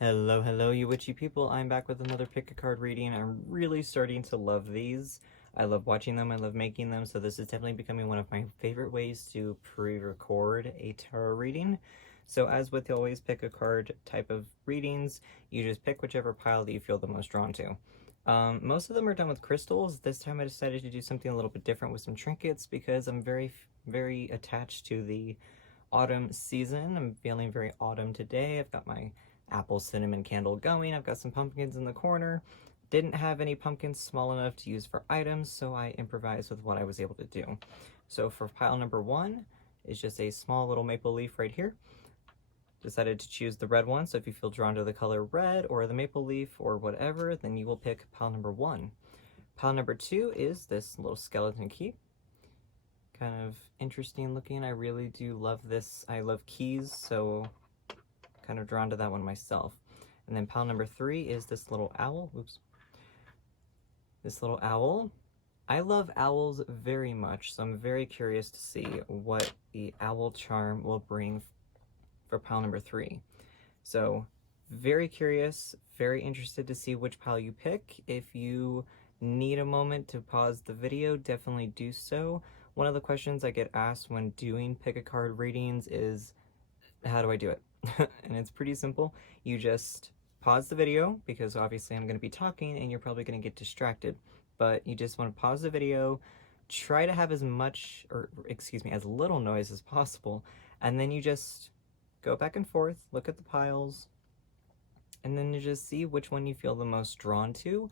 Hello, you witchy people. I'm back with another pick a card reading. I'm really starting to love these. I love watching them, I love making them, so this is definitely becoming one of my favorite ways to pre-record a tarot reading. So as with the always pick a card type of readings, you just pick whichever pile that you feel the most drawn to. Most of them are done with crystals. This time I decided to do something a little bit different with some trinkets because I'm very attached to the autumn season. I'm feeling very autumn today. I've got my apple cinnamon candle going. I've got some pumpkins in the corner. Didn't have any pumpkins small enough to use for items, so I improvised with what I was able to do. So for pile number one is just a small little maple leaf right here. Decided to choose the red one, so if you feel drawn to the color red or the maple leaf or whatever, then you will pick pile number one. Pile number two is this little skeleton key. Kind of interesting looking. I really do love this. I love keys, so kind of drawn to that one myself. And then pile number three is this little owl. Oops. This little owl. I love owls very much, so I'm very curious to see what the owl charm will bring for pile number three. So very curious, very interested to see which pile you pick. If you need a moment to pause the video, definitely do so. One of the questions I get asked when doing pick a card readings is, how do I do it? And it's pretty simple. You just pause the video, because obviously I'm going to be talking and you're probably going to get distracted, but you just want to pause the video, try to have as much, or excuse me, as little noise as possible, and then you just go back and forth, look at the piles, and then you just see which one you feel the most drawn to.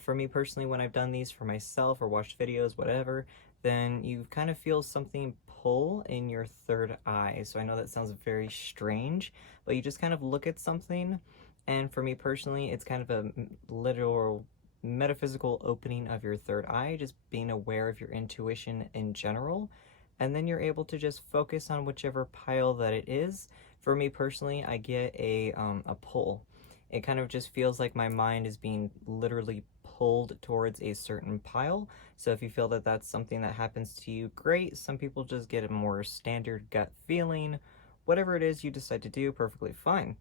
For me personally, when I've done these for myself or watched videos, whatever, then you kind of feel something pull in your third eye. So I know that sounds very strange, but you just kind of look at something, and for me personally, it's kind of a literal metaphysical opening of your third eye, just being aware of your intuition in general, and then you're able to just focus on whichever pile that it is. For me personally, I get a pull. It kind of just feels like my mind is being literally pulled towards a certain pile. So if you feel that that's something that happens to you, great. Some people just get a more standard gut feeling. Whatever it is you decide to do, perfectly fine.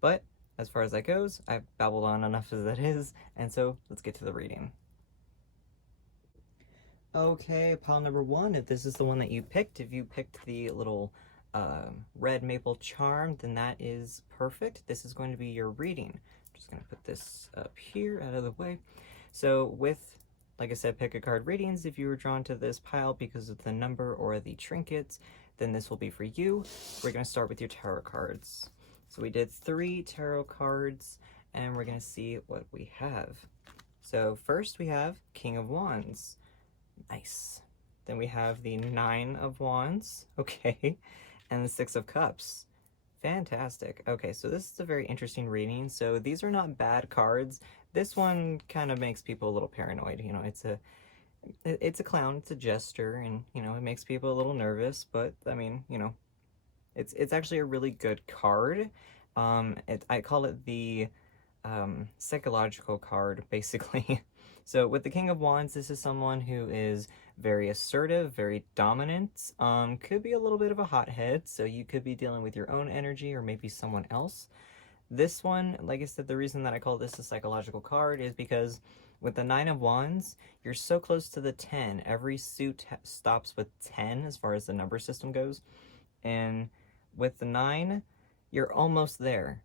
But as far as that goes, I've babbled on enough as that is, and so let's get to the reading. Okay, pile number one, if this is the one that you picked, if you picked the little red maple charm, then that is perfect. This is going to be your reading. I'm just going to put this up here out of the way. So with, like I said, pick a card readings, if you were drawn to this pile because of the number or the trinkets, then this will be for you. We're going to start with your tarot cards. So we did 3 tarot cards, and we're going to see what we have. So first we have King of Wands. Nice. Then we have the 9 of Wands. Okay. And the 6 of Cups. Fantastic. Okay, so this is a very interesting reading. So these are not bad cards. This one kind of makes people a little paranoid. You know, it's a clown, it's a jester, and, you know, it makes people a little nervous, but, I mean, you know, it's actually a really good card. I call it the psychological card, basically. So with the King of Wands, this is someone who is very assertive, very dominant, could be a little bit of a hothead, so you could be dealing with your own energy or maybe someone else. This one, like I said, the reason that I call this a psychological card is because with the 9 of Wands, you're so close to the 10. Every suit stops with 10 as far as the number system goes, and with the 9, you're almost there.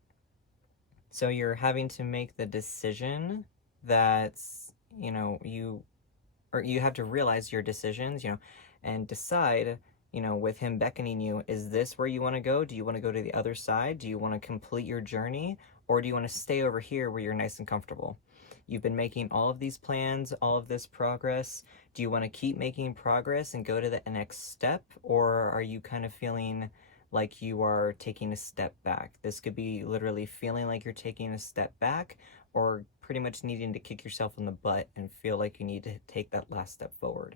So you're having to make the decision that's, you know, you have to realize your decisions, you know, and decide, you know, with him beckoning you, is this where you want to go? Do you want to go to the other side? Do you want to complete your journey? Or do you want to stay over here where you're nice and comfortable? You've been making all of these plans, all of this progress. Do you want to keep making progress and go to the next step? Or are you kind of feeling like you are taking a step back? This could be literally feeling like you're taking a step back, or pretty much needing to kick yourself in the butt and feel like you need to take that last step forward.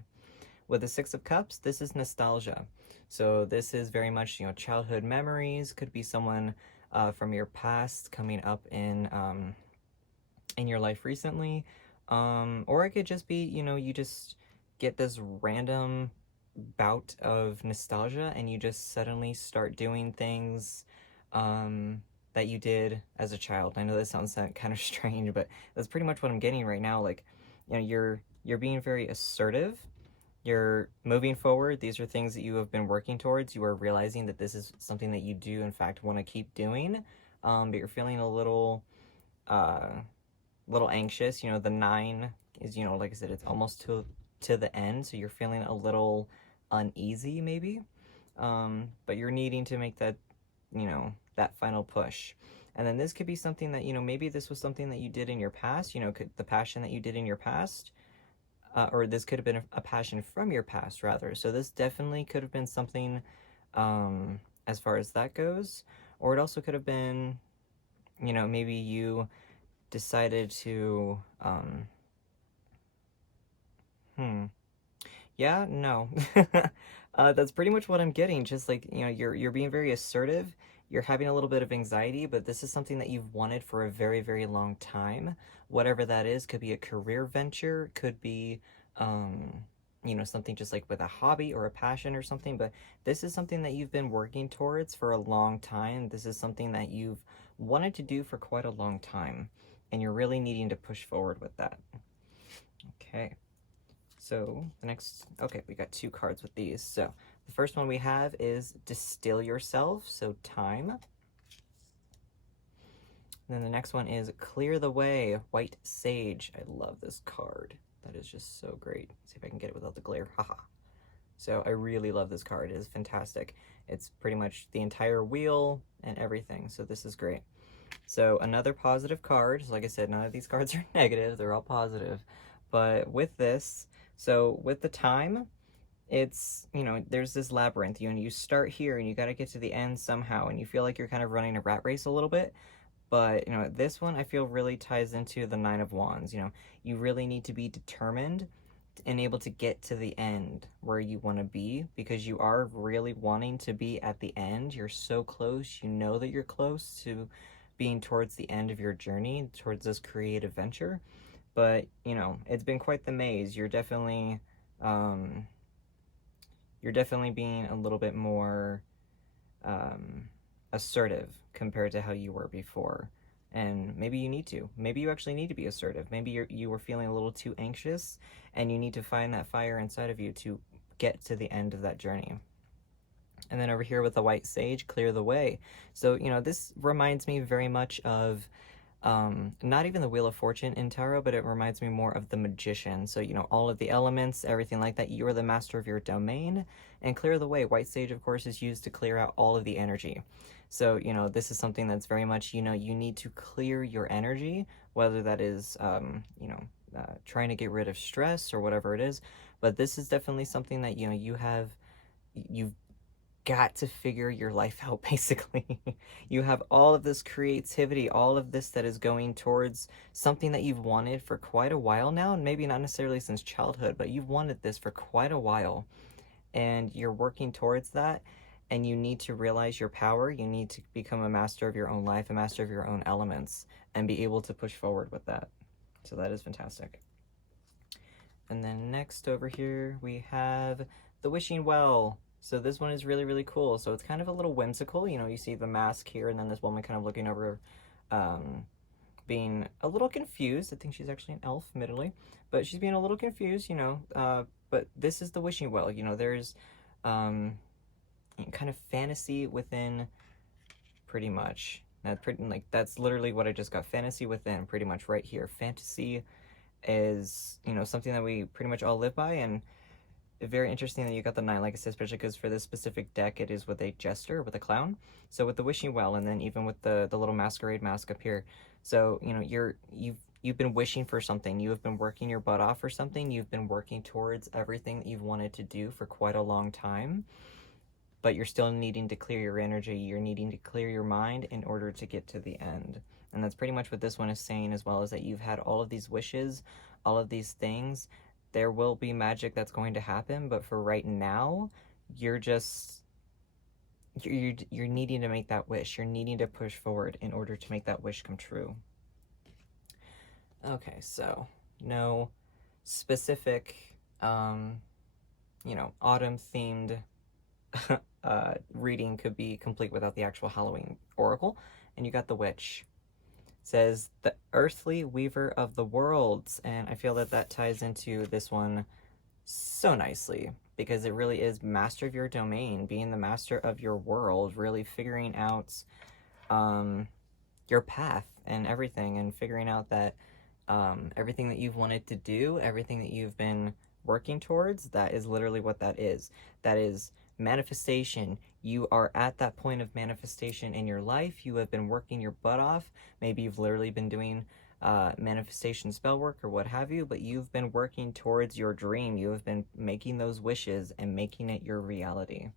With the 6 of Cups, this is nostalgia. So this is very much, you know, childhood memories. Could be someone from your past coming up in your life recently. Or it could just be, you know, you just get this random bout of nostalgia and you just suddenly start doing things that you did as a child. I know that sounds kind of strange, but that's pretty much what I'm getting right now. Like, you know, you're being very assertive. You're moving forward. These are things that you have been working towards. You are realizing that this is something that you do, in fact, want to keep doing. But you're feeling a uh, little anxious. You know, the 9 is, you know, like I said, it's almost to the end, so you're feeling a little uneasy, maybe. But you're needing to make that, you know, that final push. And then this could be something that, you know, maybe this was something that you did in your past, you know, the passion that you did in your past, or this could have been a passion from your past, rather. So this definitely could have been something, as far as that goes. Or it also could have been, you know, maybe you decided to, yeah, no. That's pretty much what I'm getting. Just like, you know, you're being very assertive. You're having a little bit of anxiety, but this is something that you've wanted for a very, very long time. Whatever that is, could be a career venture, could be, um, you know, something just like with a hobby or a passion or something. But this is something that you've been working towards for a long time. This is something that you've wanted to do for quite a long time, and you're really needing to push forward with that. Okay. So the next, okay, we got 2 cards with these. So the first one we have is Distill Yourself, so time. And then the next one is Clear the Way, White Sage. I love this card. That is just so great. Let's see if I can get it without the glare. Haha. So I really love this card. It is fantastic. It's pretty much the entire wheel and everything. So this is great. So another positive card. So like I said, none of these cards are negative. They're all positive. But with this, so with the time, it's, you know, there's this labyrinth. You start here and you got to get to the end somehow, and you feel like you're kind of running a rat race a little bit. But, you know, this one I feel really ties into the 9 of Wands. You know, you really need to be determined and able to get to the end where you want to be, because you are really wanting to be at the end. You're so close. You know that you're close to being towards the end of your journey, towards this creative venture. But, you know, it's been quite the maze. You're definitely being a little bit more assertive compared to how you were before. And maybe you need to. Maybe you actually need to be assertive. Maybe you were feeling a little too anxious, and you need to find that fire inside of you to get to the end of that journey. And then over here with the White Sage, Clear the Way. So, you know, this reminds me very much of not even the Wheel of Fortune in tarot, but it reminds me more of the Magician. So, you know, all of the elements, everything like that, you are the master of your domain. And Clear the Way, White Sage, of course, is used to clear out all of the energy. So, you know, this is something that's very much, you know, you need to clear your energy, whether that is, you know, trying to get rid of stress or whatever it is. But this is definitely something that, you know, you've got to figure your life out, basically. You have all of this creativity, all of this that is going towards something that you've wanted for quite a while now, and maybe not necessarily since childhood, but you've wanted this for quite a while, and you're working towards that. And you need to realize your power. You need to become a master of your own life, a master of your own elements, and be able to push forward with that. So that is fantastic. And then next over here we have the Wishing Well. So this one is really, really cool. So it's kind of a little whimsical. You know, you see the mask here, and then this woman kind of looking over, being a little confused. I think she's actually an elf, admittedly, but she's being a little confused, you know. But this is the Wishing Well. You know, there's kind of fantasy within, pretty much. That's literally what I just got. Fantasy within, pretty much right here. Fantasy is, you know, something that we pretty much all live by, and very interesting that you got the 9, like I said, especially because for this specific deck it is with a jester, with a clown. So with the Wishing Well, and then even with the little masquerade mask up here. So, you know, you've been wishing for something. You have been working your butt off for something. You've been working towards everything that you've wanted to do for quite a long time, but you're still needing to clear your energy. You're needing to clear your mind in order to get to the end. And that's pretty much what this one is saying as well, is that you've had all of these wishes, all of these things. There will be magic that's going to happen, but for right now, you're needing to make that wish. You're needing to push forward in order to make that wish come true. Okay, so no specific, you know, autumn-themed reading could be complete without the actual Halloween oracle. and you got the witch. It says the earthly weaver of the worlds, and I feel that that ties into this one so nicely because it really is master of your domain, being the master of your world, really figuring out your path and everything, and figuring out that everything that you've wanted to do, everything that you've been working towards, that is literally what that is. That is manifestation. You are at that point of manifestation in your life. You have been working your butt off. Maybe you've literally been doing manifestation spell work or what have you, but you've been working towards your dream. You have been making those wishes and making it your reality.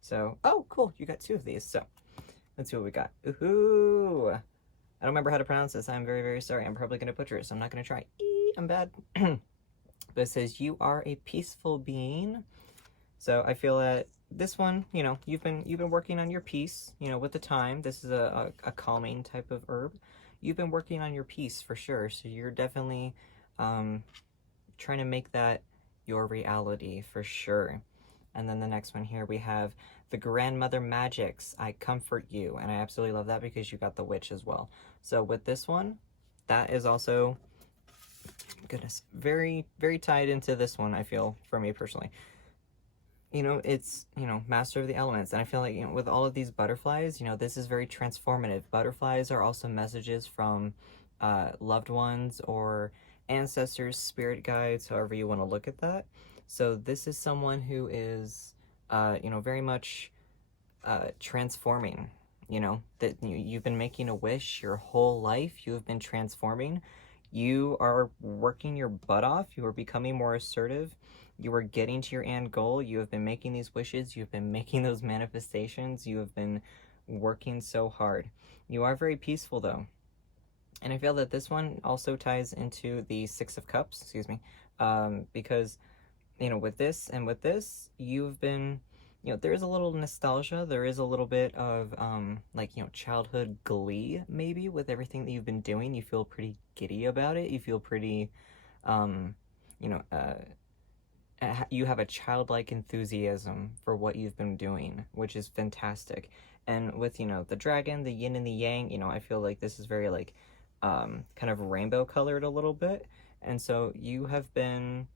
So, oh, cool. You got 2 of these. So, let's see what we got. Ooh. I don't remember how to pronounce this. I'm very, very sorry. I'm probably going to butcher it, so I'm not going to try. I'm bad. But it says, you are a peaceful being. So I feel that this one, you know, you've been working on your peace, you know, with the time. This is a calming type of herb. You've been working on your peace for sure. So you're definitely trying to make that your reality for sure. And then the next one here we have the grandmother magics. I comfort you. And I absolutely love that because you got the witch as well. So with this one, that is also, goodness, very, very tied into this one, I feel, for me personally. You know, it's, you know, master of the elements. And I feel like, you know, with all of these butterflies, you know, this is very transformative. Butterflies are also messages from loved ones or ancestors, spirit guides, however you want to look at that. So this is someone who is, you know, very much transforming, you know, that you've been making a wish your whole life. You have been transforming. You are working your butt off. You are becoming more assertive. You are getting to your end goal. You have been making these wishes. You've been making those manifestations. You have been working so hard. You are very peaceful though. And I feel that this one also ties into the 6 of Cups, excuse me, because, you know, with this and with this, you've been, you know, there is a little nostalgia. There is a little bit of, like, you know, childhood glee, maybe, with everything that you've been doing. You feel pretty giddy about it. You feel pretty, you know, you have a childlike enthusiasm for what you've been doing, which is fantastic. And with, you know, the dragon, the yin and the yang, you know, I feel like this is very, like, kind of rainbow colored a little bit. And so you have been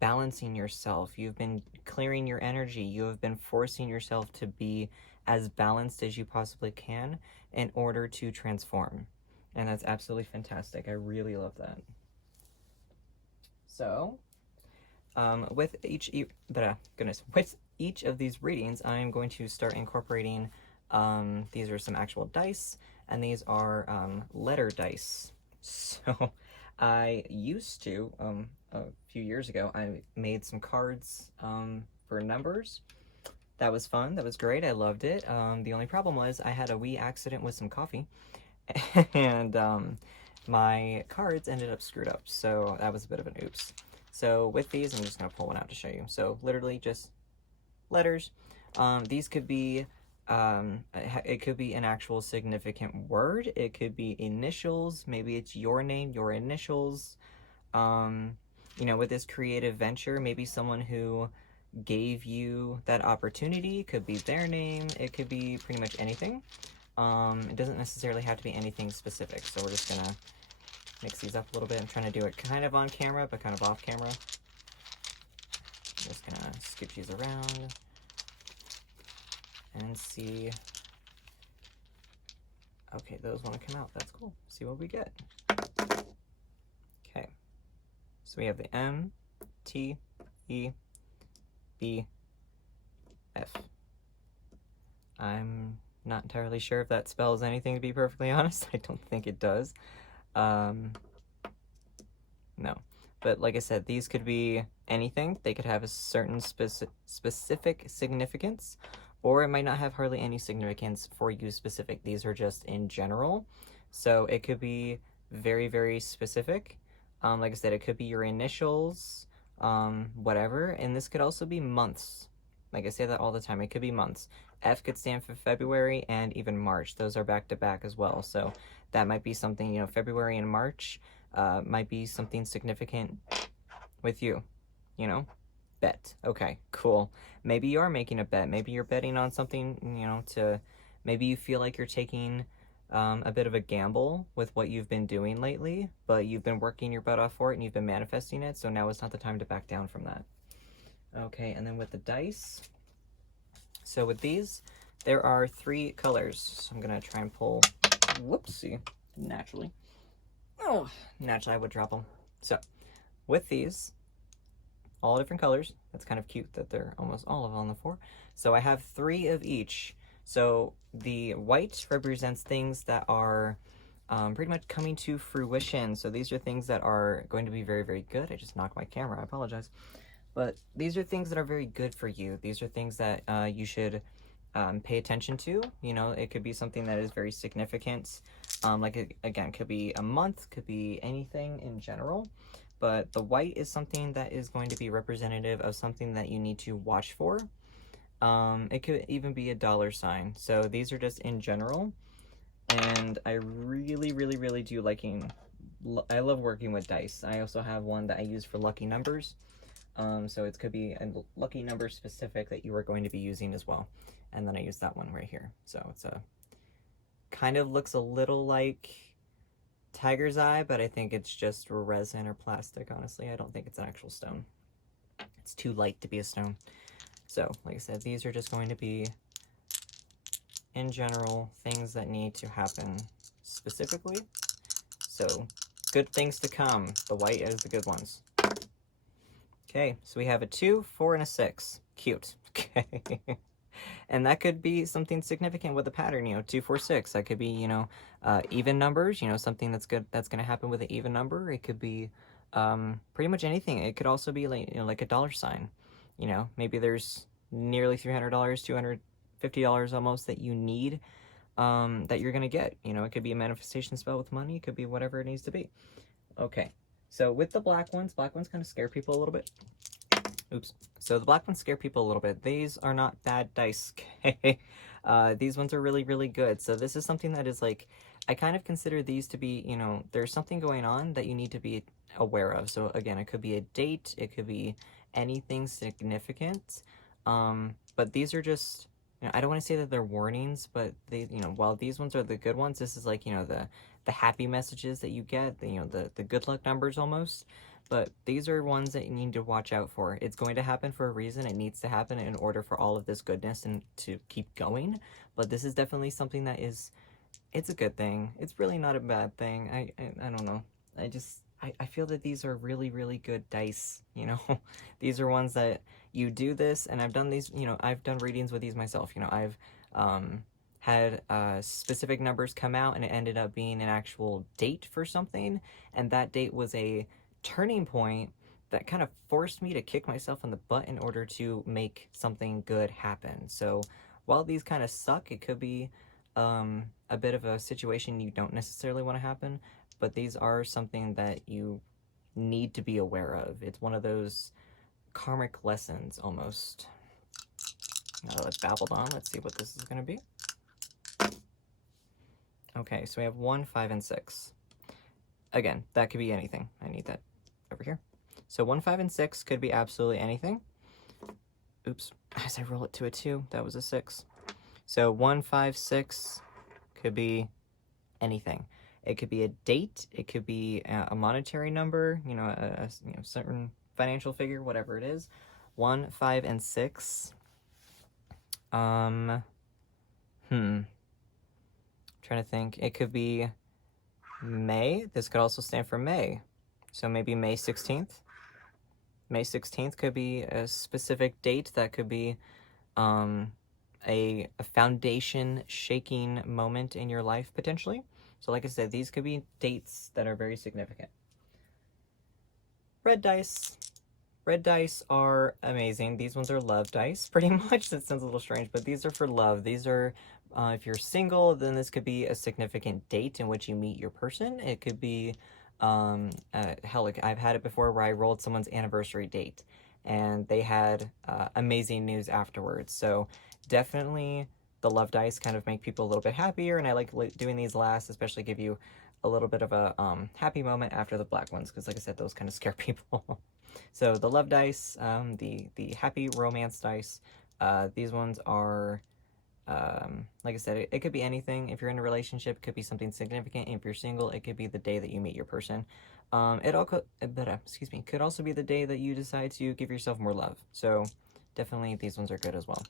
balancing yourself. You've been clearing your energy. You have been forcing yourself to be as balanced as you possibly can in order to transform. And that's absolutely fantastic. I really love that. So, with each of these readings, I'm going to start incorporating, these are some actual dice, and these are letter dice. So I used to, a few years ago, I made some cards for numbers. That was fun. That was great. I loved it. The only problem was I had a wee accident with some coffee, and my cards ended up screwed up. So that was a bit of an oops. So with these, I'm just going to pull one out to show you. So literally just letters. These could be, it could be an actual significant word. It could be initials. Maybe it's your name, your initials. You know, with this creative venture, maybe someone who gave you that opportunity, could be their name. It could be pretty much anything. It doesn't necessarily have to be anything specific. So we're just going to mix these up a little bit. I'm trying to do it kind of on camera, but kind of off camera. I'm just gonna skip these around and see. Okay, those want to come out. That's cool. See what we get. Okay. So we have the M, T, E, B, F. I'm not entirely sure if that spells anything, to be perfectly honest. I don't think it does. No, but like I said, these could be anything. They could have a certain specific significance, or it might not have hardly any significance for you specific. These are just in general. So it could be very, very specific. Like I said, it could be your initials, whatever. And this could also be months. Like I say that all the time. It could be months. F could stand for February and even March. Those are back to back as well. So that might be something, you know, February and March might be something significant with you, you know? Bet. Okay, cool. Maybe you are making a bet. Maybe you're betting on something, you know, maybe you feel like you're taking a bit of a gamble with what you've been doing lately, but you've been working your butt off for it and you've been manifesting it, so now it's not the time to back down from that. Okay, and then with the dice, so with these, there are 3 colors. So I'm gonna try and pull, whoopsie, naturally. Oh, naturally I would drop them. So with these, all different colors. That's kind of cute that they're almost all on the 4. So I have 3 of each. So the white represents things that are pretty much coming to fruition. So these are things that are going to be very, very good. I just knocked my camera, I apologize. But these are things that are very good for you. These are things that you should pay attention to. You know, it could be something that is very significant. Like, again, could be a month, could be anything in general. But the white is something that is going to be representative of something that you need to watch for. It could even be a $sign. So these are just in general. And I really, really, really do I love working with dice. I also have one that I use for lucky numbers. So it could be a lucky number specific that you are going to be using as well. And then I use that one right here. So it's kind of looks a little like tiger's eye, but I think it's just resin or plastic, honestly. I don't think it's an actual stone. It's too light to be a stone. So, like I said, these are just going to be, in general, things that need to happen specifically. So, good things to come. The white is the good ones. Okay, so we have a 2, 4, and a 6. Cute. Okay. And that could be something significant with a pattern, 2, 4, 6. That could be, even numbers, something that's good, that's going to happen with an even number. It could be pretty much anything. It could also be like, like a $sign. Maybe there's nearly $300, $250 almost that you need, that you're going to get. It could be a manifestation spell with money. It could be whatever it needs to be. Okay, so with the black ones kind of scare people a little bit. Oops. So the black ones scare people a little bit. These are not bad dice, okay? These ones are really, really good. So this is something that is like, I kind of consider these to be, there's something going on that you need to be aware of. So again, it could be a date, it could be anything significant. But these are just, I don't want to say that they're warnings, but they, while these ones are the good ones, this is like, the happy messages that you get, the good luck numbers almost. But these are ones that you need to watch out for. It's going to happen for a reason. It needs to happen in order for all of this goodness and to keep going. But this is definitely something that is, it's a good thing. It's really not a bad thing. I don't know. I feel that these are really, really good dice, These are ones that you do this, and I've done these, I've done readings with these myself. I've had specific numbers come out, and it ended up being an actual date for something, and that date was a turning point that kind of forced me to kick myself in the butt in order to make something good happen. So while these kind of suck, it could be a bit of a situation you don't necessarily want to happen, but these are something that you need to be aware of. It's one of those karmic lessons almost. Now that I've babbled on, let's see what this is going to be. Okay, so we have 1, 5, and 6. Again, that could be anything. I need that over here. So 1, 5, and 6 could be absolutely anything. Oops, as I roll it to a 2, that was a 6. So 1, 5, 6 could be anything. It could be a date. It could be a monetary number, a certain financial figure, whatever it is. 1, 5, and 6. Trying to think. It could be May. This could also stand for May. So maybe May 16th. May 16th could be a specific date. That could be a foundation shaking moment in your life, potentially. So like I said, these could be dates that are very significant. Red dice. Red dice are amazing. These ones are love dice, pretty much. That sounds a little strange, but these are for love. These are, if you're single, then this could be a significant date in which you meet your person. It could be, hell, like I've had it before where I rolled someone's anniversary date, and they had amazing news afterwards. So definitely the love dice kind of make people a little bit happier, and I like doing these last, especially give you a little bit of a happy moment after the black ones, because like I said, those kind of scare people. So the love dice, the happy romance dice, these ones are Like I said, it could be anything. If you're in a relationship, it could be something significant. If you're single, it could be the day that you meet your person. It all could, excuse me, could also be the day that you decide to give yourself more love. So definitely these ones are good as well.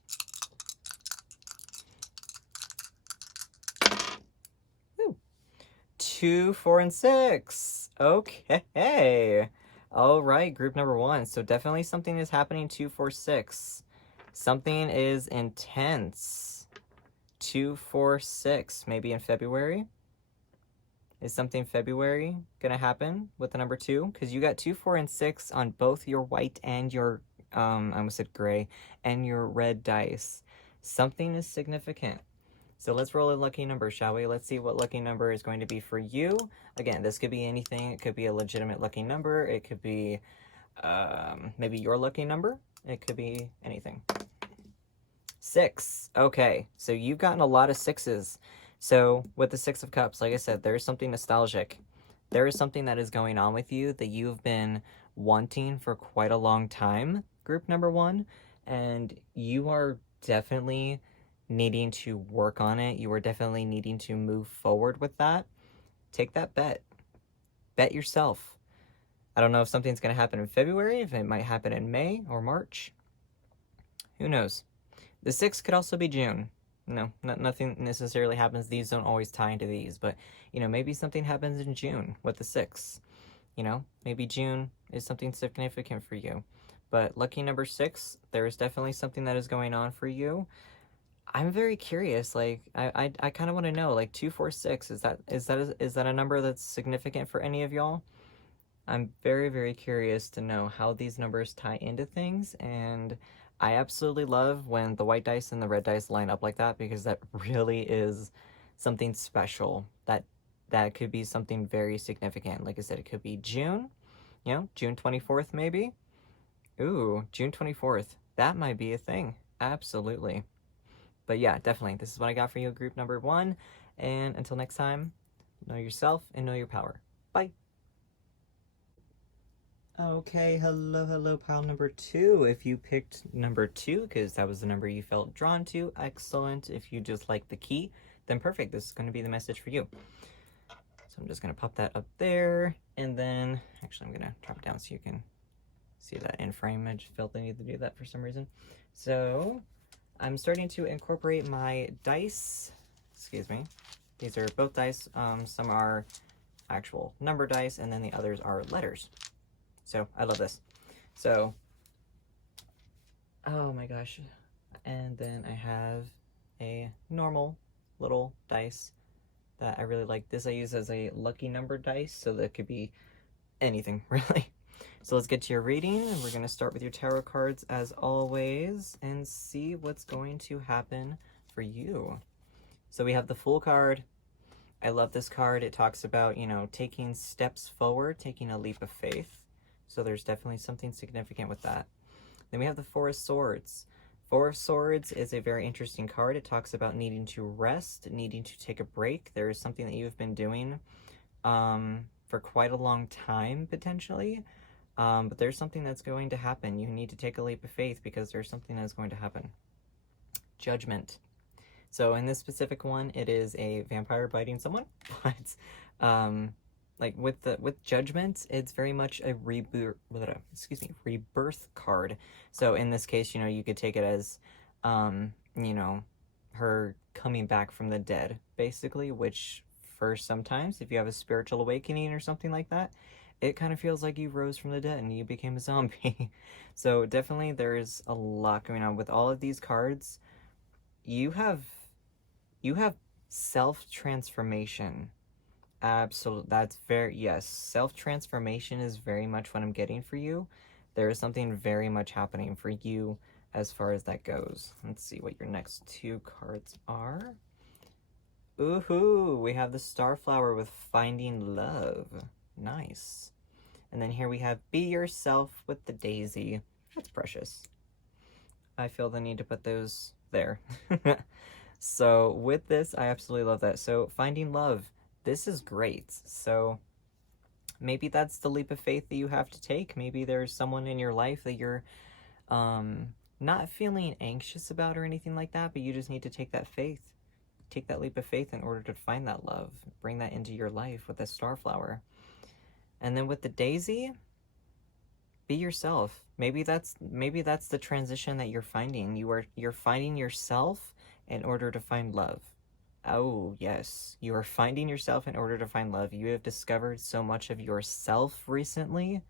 Woo. 2, 4, and 6. Okay. All right, group number 1. So definitely something is happening. 2, 4, 6. Something is intense. 2, 4, 6. Maybe in February. Is something February gonna happen with the number 2? Because you got 2, 4, and 6 on both your white and your I almost said gray, and your red dice. Something is significant. So let's roll a lucky number, shall we? Let's see what lucky number is going to be for you. Again, this could be anything. It could be a legitimate lucky number. It could be maybe your lucky number. It could be anything. 6. Okay, so you've gotten a lot of 6s. So with the 6 of Cups, like I said, there is something nostalgic. There is something that is going on with you that you've been wanting for quite a long time, group number 1, and you are definitely needing to work on it. You are definitely needing to move forward with that. Take that bet. Bet yourself. I don't know if something's going to happen in February, if it might happen in May or March. Who knows? The 6 could also be June. No, nothing necessarily happens. These don't always tie into these, but, you know, maybe something happens in June with the 6. You know, maybe June is something significant for you. But lucky number 6, there is definitely something that is going on for you. I'm very curious. Like, I kind of want to know. Like 2, 4, 6. Is that a number that's significant for any of y'all? I'm very, very curious to know how these numbers tie into things, and I absolutely love when the white dice and the red dice line up like that, because that really is something special. That could be something very significant. Like I said, it could be June, you know, June 24th maybe. Ooh, June 24th. That might be a thing. Absolutely. But yeah, definitely. This is what I got for you, group number 1. And until next time, know yourself and know your power. Bye. Okay, hello, pile number 2. If you picked number 2, because that was the number you felt drawn to, excellent. If you just like the key, then perfect. This is going to be the message for you. So I'm just going to pop that up there, and then, actually, I'm going to drop it down so you can see that in frame. I just felt I needed to do that for some reason. So I'm starting to incorporate my dice. Excuse me. These are both dice. Some are actual number dice, and then the others are letters. So I love this. So, oh my gosh. And then I have a normal little dice that I really like. This I use as a lucky number dice, so that could be anything, really. So let's get to your reading, and we're going to start with your tarot cards as always and see what's going to happen for you. So we have the Fool card. I love this card. It talks about, you know, taking steps forward, taking a leap of faith. So there's definitely something significant with that. Then we have the Four of Swords. Four of Swords is a very interesting card. It talks about needing to rest, needing to take a break. There is something that you've been doing for quite a long time, potentially. But there's something that's going to happen. You need to take a leap of faith because there's something that's going to happen. Judgment. So in this specific one, it is a vampire biting someone, but like with Judgment, it's very much a rebirth card. So in this case, you know, you could take it as you know, her coming back from the dead, basically, which for sometimes if you have a spiritual awakening or something like that, it kind of feels like you rose from the dead and you became a zombie. So definitely there's a lot going on with all of these cards. You have self-transformation. Absolutely. That's very, yes. Self-transformation is very much what I'm getting for you. There is something very much happening for you as far as that goes. Let's see what your next 2 cards are. Ooh, we have the Starflower with Finding Love. Nice. And then here we have Be Yourself with the Daisy. That's precious. I feel the need to put those there. So with this, I absolutely love that. So Finding Love. This is great. So maybe that's the leap of faith that you have to take. Maybe there's someone in your life that you're not feeling anxious about or anything like that, but you just need to take that faith, take that leap of faith in order to find that love, bring that into your life with the starflower. And then with the daisy, be yourself. Maybe that's the transition that you're finding. You're finding yourself in order to find love. Oh, yes. You are finding yourself in order to find love. You have discovered so much of yourself recently.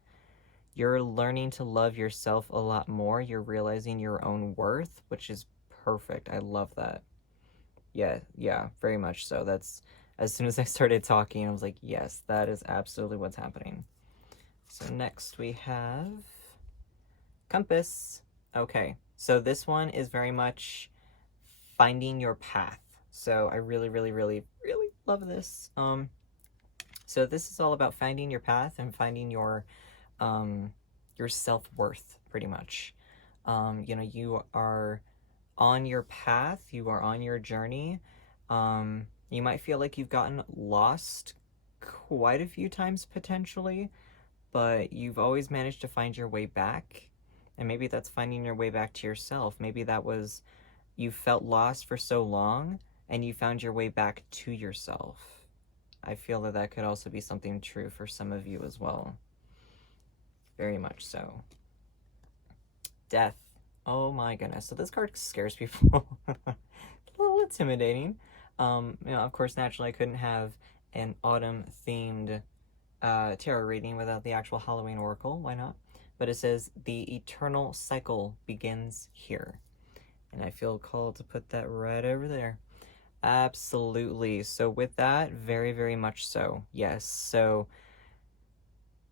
You're learning to love yourself a lot more. You're realizing your own worth, which is perfect. I love that. Yeah, very much so. That's, as soon as I started talking, I was like, yes, that is absolutely what's happening. So next we have compass. Okay, so this one is very much finding your path. So I really, really, really, really love this. So this is all about finding your path and finding your self-worth, pretty much. You know, you are on your path, you are on your journey. You might feel like you've gotten lost quite a few times potentially, but you've always managed to find your way back. And maybe that's finding your way back to yourself. Maybe that was, you felt lost for so long and you found your way back to yourself. I feel that that could also be something true for some of you as well. Very much so. Death. Oh my goodness. So this card scares people. A little intimidating. You know, of course, naturally, I couldn't have an autumn-themed tarot reading without the actual Halloween oracle. Why not? But it says, the eternal cycle begins here. And I feel called to put that right over there. Absolutely. So with that, very, very much so. Yes. So,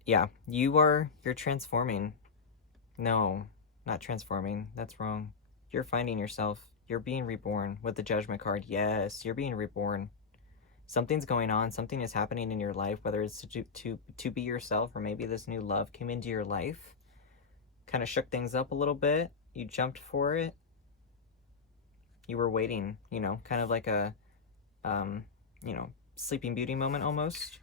yeah, you're transforming. No, not transforming. That's wrong. You're finding yourself. You're being reborn with the Judgment card. Yes, you're being reborn. Something's going on. Something is happening in your life, whether it's to be yourself or maybe this new love came into your life, kind of shook things up a little bit. You jumped for it. You were waiting, you know, kind of like a, you know, Sleeping Beauty moment almost.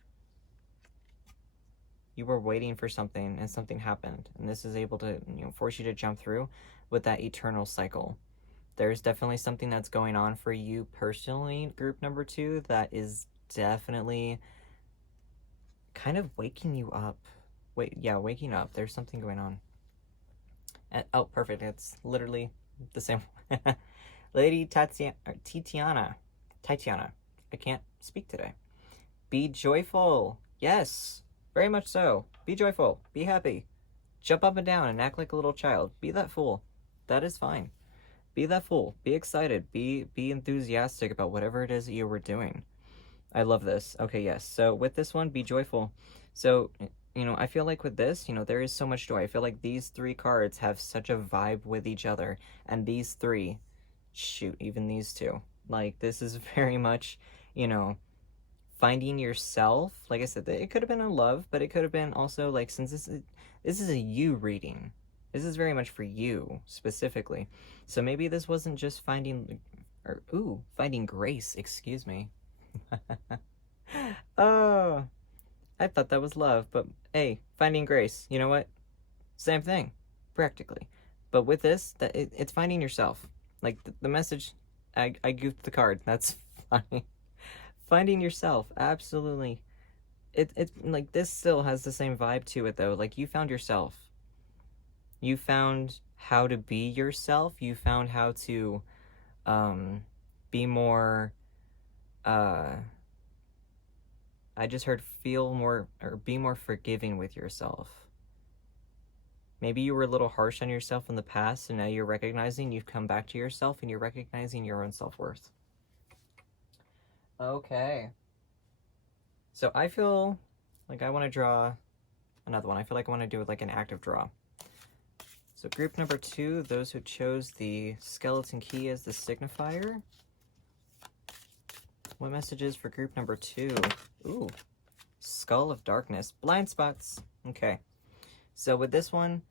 You were waiting for something and something happened. And this is able to, you know, force you to jump through with that eternal cycle. There's definitely something that's going on for you personally, group number 2, that is definitely kind of waking you up. Waking up. There's something going on. And, oh, perfect. It's literally the same. Lady Tatiana. I can't speak today. Be joyful. Yes, very much so. Be joyful. Be happy. Jump up and down and act like a little child. Be that fool. That is fine. Be that fool. Be excited. Be enthusiastic about whatever it is that you were doing. I love this. Okay, yes. So with this one, be joyful. So, you know, I feel like with this, you know, there is so much joy. I feel like these 3 cards have such a vibe with each other. And these 3, shoot, even these 2. Like, this is very much, you know, finding yourself. Like I said, it could have been a love, but it could have been also, like, since this is a you reading. This is very much for you, specifically. So maybe this wasn't just finding grace, excuse me. Oh, I thought that was love, but hey, finding grace, you know what? Same thing, practically. But with this, it's finding yourself. Like, the message, I goofed the card, that's fine. Finding yourself, absolutely. It's like, this still has the same vibe to it, though. Like, you found yourself. You found how to be yourself. You found how to be more, I just heard feel more, or be more forgiving with yourself. Maybe you were a little harsh on yourself in the past, and now you're recognizing you've come back to yourself, and you're recognizing your own self-worth. Okay. So I feel like I want to draw another one. I feel like I want to do like an active draw. So group number 2, those who chose the skeleton key as the signifier. What messages for group number 2? Ooh, Skull of Darkness. Blind spots. Okay. So with this one,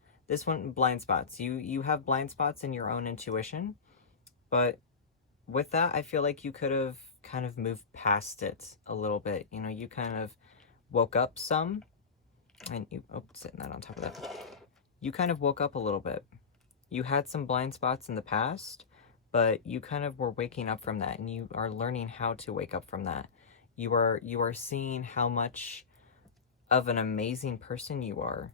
blind spots. You have blind spots in your own intuition, but with that, I feel like you could have kind of moved past it a little bit. You know, you kind of woke up some, and you, oh, sitting that on top of that. You kind of woke up a little bit. You had some blind spots in the past, but you kind of were waking up from that, and you are learning how to wake up from that. You are seeing how much of an amazing person you are.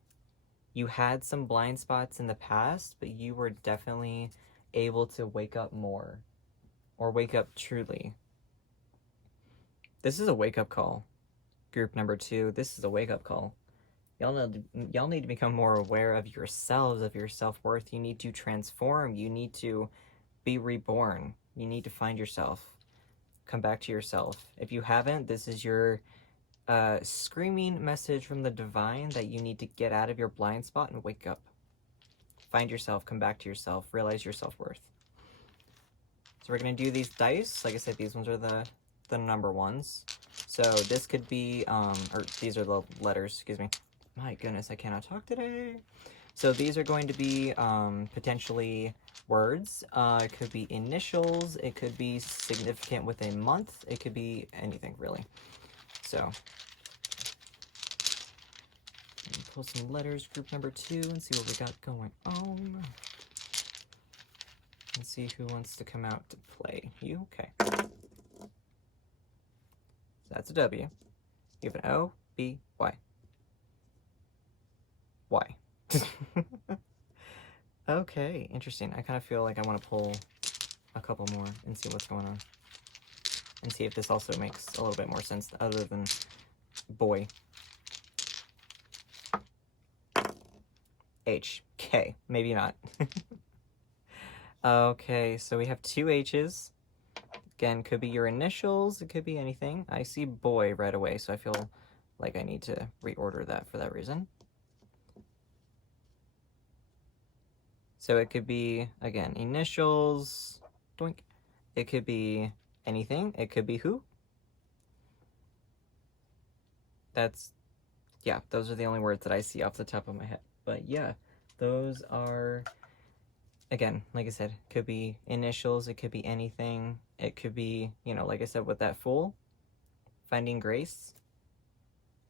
You had some blind spots in the past, but you were definitely able to wake up more, or wake up truly. This is a wake-up call. Group number 2, this is a wake-up call. Y'all need to become more aware of yourselves, of your self-worth. You need to transform. You need to be reborn. You need to find yourself. Come back to yourself. If you haven't, this is your screaming message from the divine that you need to get out of your blind spot and wake up. Find yourself. Come back to yourself. Realize your self-worth. So we're going to do these dice. Like I said, these ones are the number ones. So this could be, or these are the letters, excuse me. My goodness, I cannot talk today. So these are going to be potentially words. It could be initials. It could be significant with a month. It could be anything, really. So pull some letters, group number 2, and see what we got going on. And see who wants to come out to play. You? Okay. So that's a W. You have an O, B, Y. Y. Okay, interesting. I kind of feel like I want to pull a couple more and see what's going on. And see if this also makes a little bit more sense other than boy. H. K. Maybe not. Okay, so we have 2 H's. Again, could be your initials. It could be anything. I see boy right away, so I feel like I need to reorder that for that reason. So it could be, again, initials. Doink. It could be anything. It could be who. Yeah, those are the only words that I see off the top of my head. But yeah, those are, again, like I said, could be initials. It could be anything. It could be, like I said, with that Fool, finding grace.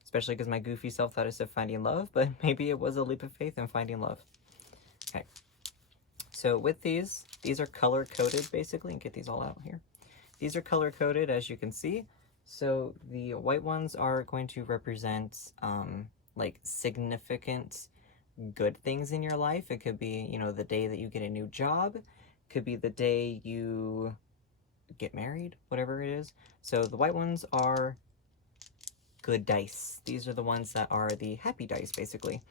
Especially because my goofy self thought I said finding love, but maybe it was a leap of faith in finding love. Okay. So with these are color-coded, basically, and get these all out here. These are color-coded, as you can see. So the white ones are going to represent, like, significant good things in your life. It could be, the day that you get a new job. It could be the day you get married, whatever it is. So the white ones are good dice. These are the ones that are the happy dice, basically.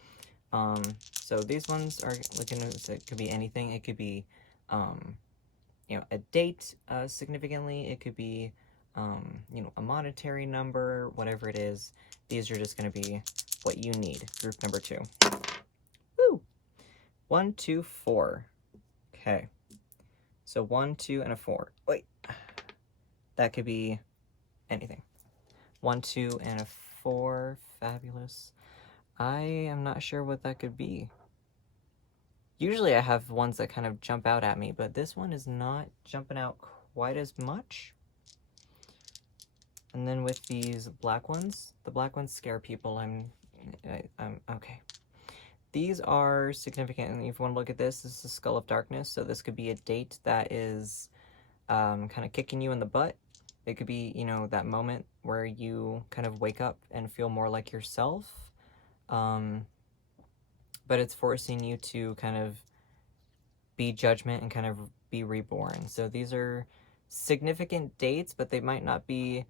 So these ones are looking, so it could be anything. It could be, a date, significantly. It could be, a monetary number, whatever it is. These are just going to be what you need. Group number 2. Woo! 1, 2, 4. Okay. So 1, 2, and a 4. Wait. That could be anything. 1, 2, and a 4. Fabulous. I am not sure what that could be. Usually I have ones that kind of jump out at me, but this one is not jumping out quite as much. And then with these black ones, the black ones scare people. I'm okay. These are significant, and if you want to look at this is the Skull of Darkness, so this could be a date that is kind of kicking you in the butt. It could be, that moment where you kind of wake up and feel more like yourself. But it's forcing you to kind of be judgment and kind of be reborn. So these are significant dates, but they might not be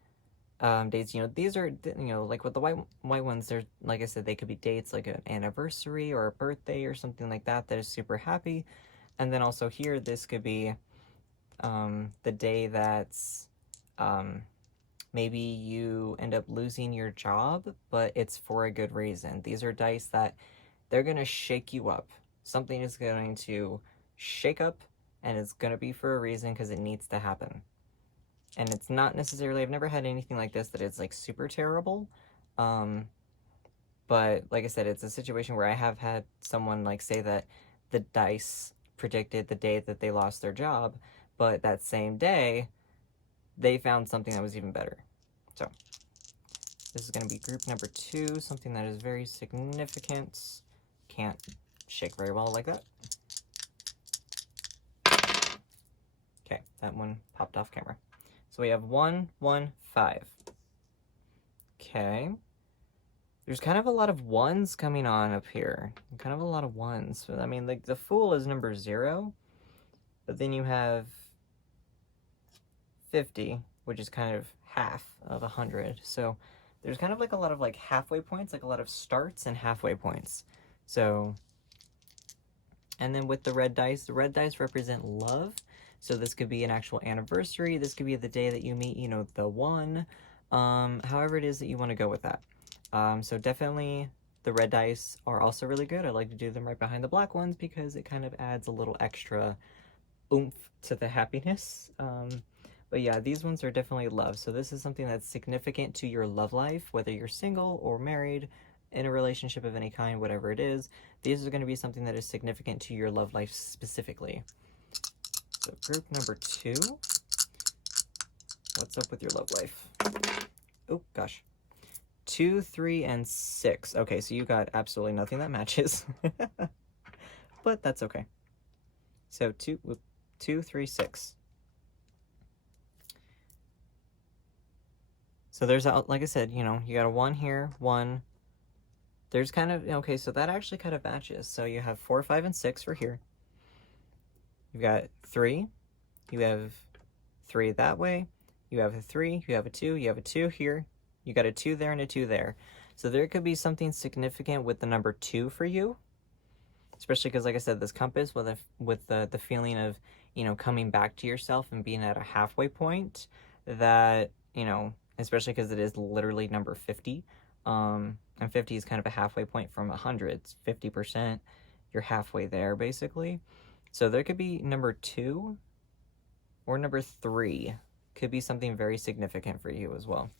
dates. These are, like with the white ones, there's, like I said, they could be dates like an anniversary or a birthday or something like that is super happy. And then also here, this could be the day that's maybe you end up losing your job, but it's for a good reason. These are dice that they're going to shake you up. Something is going to shake up, and it's going to be for a reason because it needs to happen. And it's not necessarily, I've never had anything like this that is like super terrible. But like I said, it's a situation where I have had someone like say that the dice predicted the day that they lost their job, but that same day, they found something that was even better. So this is going to be group number 2, something that is very significant. Can't shake very well like that. Okay, that one popped off camera. So we have 1, 1, 5. Okay. There's kind of a lot of ones coming on up here. Kind of a lot of ones. I mean, like, the Fool is number 0, but then you have 50, which is kind of half of 100. So there's kind of like a lot of like halfway points, like a lot of starts and halfway points. So, and then with the red dice represent love. So this could be an actual anniversary. This could be the day that you meet, you know, the one. However it is that you want to go with that. So definitely the red dice are also really good. I like to do them right behind the black ones because it kind of adds a little extra oomph to the happiness. But yeah, these ones are definitely love. So this is something that's significant to your love life, whether you're single or married, in a relationship of any kind, whatever it is. These are going to be something that is significant to your love life specifically. So group number 2. What's up with your love life? Oh, gosh. 2, 3, and 6. Okay, so you got absolutely nothing that matches. But that's okay. So 2, 3, 6. So there's, like I said, you know, you got a 1 here, 1. There's kind of, okay, so that actually kind of matches. So you have 4, 5, and 6 for here. You've got 3. You have 3 that way. You have a 3. You have a 2. You have a 2 here. You got a 2 there and a 2 there. So there could be something significant with the number 2 for you. Especially because, like I said, this compass with the feeling of, you know, coming back to yourself and being at a halfway point that, you know, especially because it is literally number 50. And 50 is kind of a halfway point from 100. It's 50%. You're halfway there, basically. So there could be number 2 or number 3. Could be something very significant for you as well.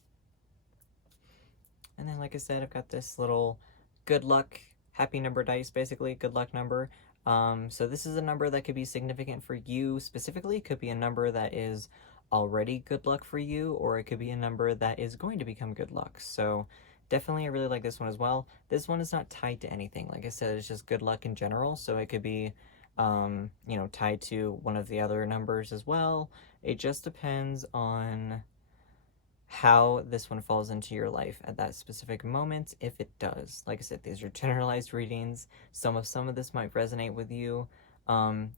And then, like I said, I've got this little good luck, happy number dice, basically, good luck number. So this is a number that could be significant for you specifically. It could be a number that is already good luck for you, or it could be a number that is going to become good luck. So definitely I really like this one as well. This one is not tied to anything. Like I said, it's just good luck in general. So it could be, you know, tied to one of the other numbers as well. It just depends on how this one falls into your life at that specific moment, if it does. Like I said, these are generalized readings. Some of this might resonate with you.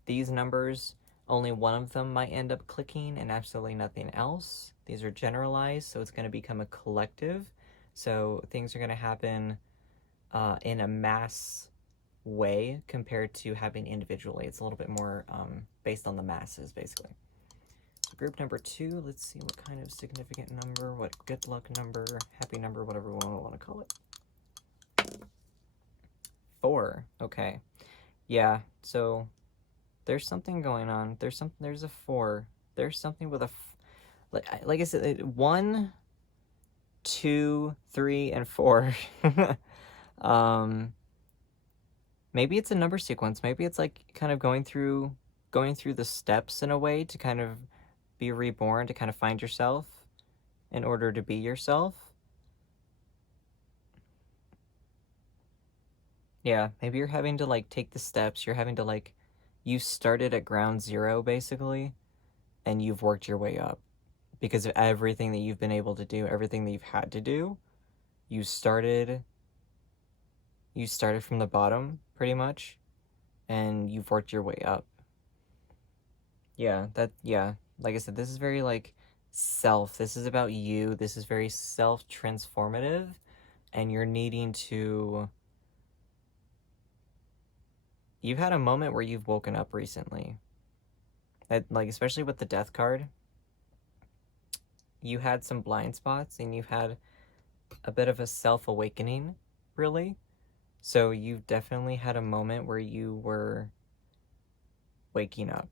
These numbers, only one of them might end up clicking and absolutely nothing else. These are generalized, so it's going to become a collective. So things are going to happen in a mass way compared to having individually. It's a little bit more based on the masses, basically. So group number 2, let's see what kind of significant number, what good luck number, happy number, whatever we want to call it. 4, okay. Yeah, so there's something going on. There's a 4. There's something with a, like I said, 1, 2, 3, and 4. Maybe it's a number sequence. Maybe it's like kind of going through the steps in a way to kind of be reborn, to kind of find yourself in order to be yourself. Yeah, maybe you're having to like take the steps. You're having to like, you started at ground zero basically, and you've worked your way up because of everything that you've been able to do, everything that you've had to do. You started from the bottom pretty much, and you've worked your way up. Yeah, like I said, this is very like self. This is about you. This is very self-transformative, and you're needing to, you've had a moment where you've woken up recently. That, like, especially with the death card, you had some blind spots and you've had a bit of a self-awakening, really. So you've definitely had a moment where you were waking up.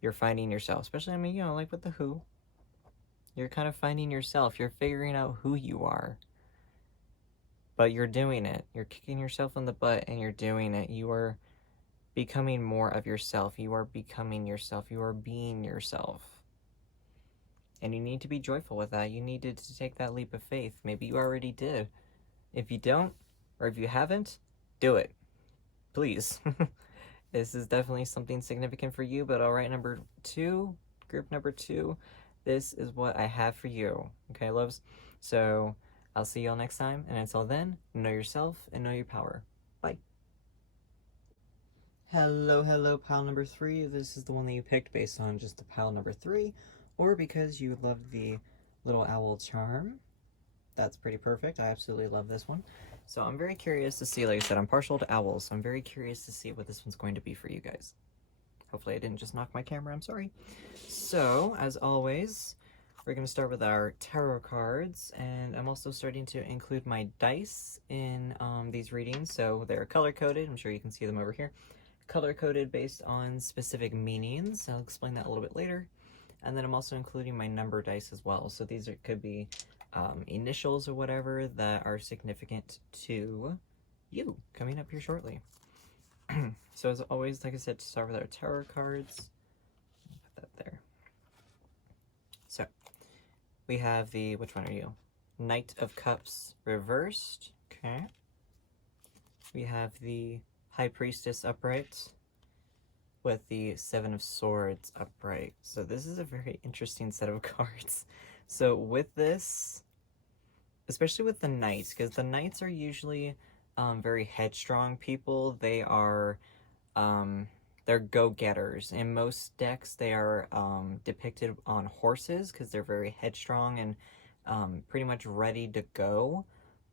You're finding yourself, especially, I mean, you know, like with the Who. You're kind of finding yourself. You're figuring out who you are. But you're doing it. You're kicking yourself in the butt and you're doing it. You are becoming more of yourself. You are becoming yourself. You are being yourself. And you need to be joyful with that. You needed to take that leap of faith. Maybe you already did. If you don't, or if you haven't, do it. Please. This is definitely something significant for you, but all right, number 2, group number 2, this is what I have for you. Okay, loves? So I'll see y'all next time, and until then, know yourself and know your power. Bye. Hello, pile number 3. This is the one that you picked based on just the pile number 3, or because you love the little owl charm. That's pretty perfect. I absolutely love this one. So I'm very curious to see, like I said, I'm partial to owls, so I'm very curious to see what this one's going to be for you guys. Hopefully I didn't just knock my camera, I'm sorry. So, as always, we're going to start with our tarot cards, and I'm also starting to include my dice in these readings, so they're color-coded. I'm sure you can see them over here. Color-coded based on specific meanings. I'll explain that a little bit later. And then I'm also including my number dice as well. So these could be initials or whatever that are significant to you coming up here shortly. So as always, like I said, to start with our tarot cards, put that there. So we have the, which one are you? Knight of Cups reversed. Okay. We have the High Priestess upright with the Seven of Swords upright. So this is a very interesting set of cards. So with this, especially with the knights, because the knights are usually very headstrong people. They are, they're go-getters. In most decks, they are depicted on horses because they're very headstrong and pretty much ready to go.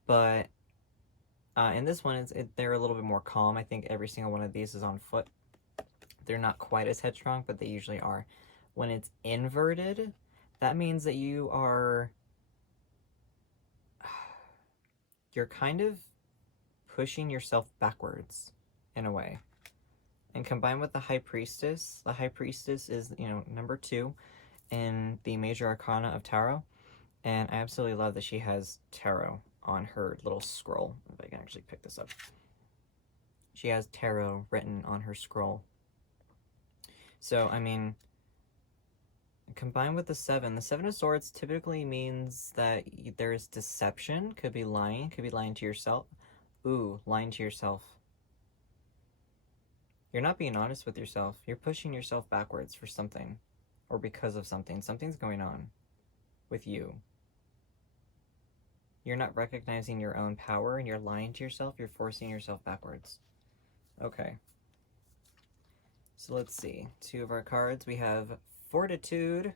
But in this one, they're a little bit more calm. I think every single one of these is on foot. They're not quite as headstrong, but they usually are. When it's inverted, that means that you're kind of pushing yourself backwards in a way. And combined with the High Priestess is, number 2 in the Major Arcana of Tarot. And I absolutely love that she has tarot on her little scroll. If I can actually pick this up. She has tarot written on her scroll. So, I mean, combined with the Seven of Swords typically means that there's deception. Could be lying to yourself. Ooh, lying to yourself. You're not being honest with yourself. You're pushing yourself backwards for something. Or because of something. Something's going on with you. You're not recognizing your own power and you're lying to yourself. You're forcing yourself backwards. Okay. So let's see. 2 of our cards. We have Fortitude,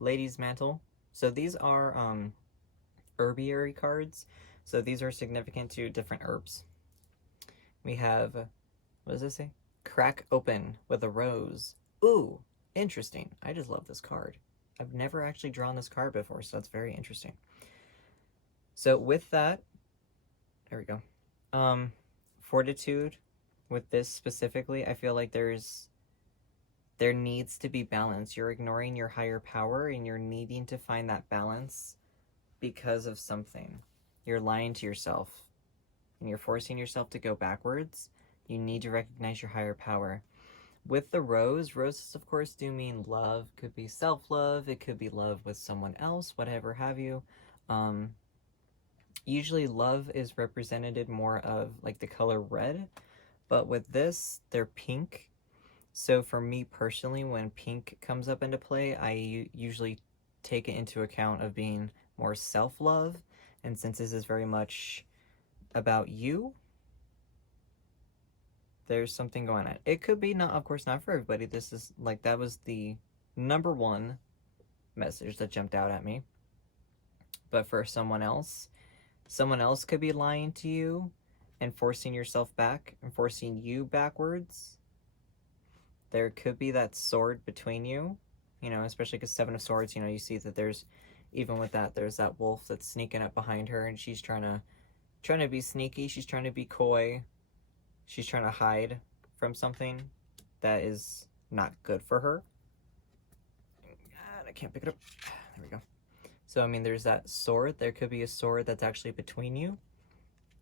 Lady's Mantle. So these are herbiary cards. So these are significant to different herbs. We have, what does this say? Crack Open with a Rose. Ooh, interesting. I just love this card. I've never actually drawn this card before, so that's very interesting. So with that, there we go. Fortitude, with this specifically, I feel like there needs to be balance. You're ignoring your higher power and you're needing to find that balance because of something. You're lying to yourself and you're forcing yourself to go backwards. You need to recognize your higher power. With the roses of course do mean love. Could be self-love, it could be love with someone else, whatever have you. Usually love is represented more of like the color red, but with this, they're pink. So for me personally, when pink comes up into play, I usually take it into account of being more self-love. And since this is very much about you, there's something going on. It could be not, of course, not for everybody. This is like, that was the number 1 message that jumped out at me. But for someone else could be lying to you and forcing yourself back and forcing you backwards. There could be that sword between you, especially because 7 of Swords, you see that there's, even with that, there's that wolf that's sneaking up behind her and she's trying to be sneaky. She's trying to be coy. She's trying to hide from something that is not good for her. God, I can't pick it up. There we go. So, I mean, there's that sword. There could be a sword that's actually between you,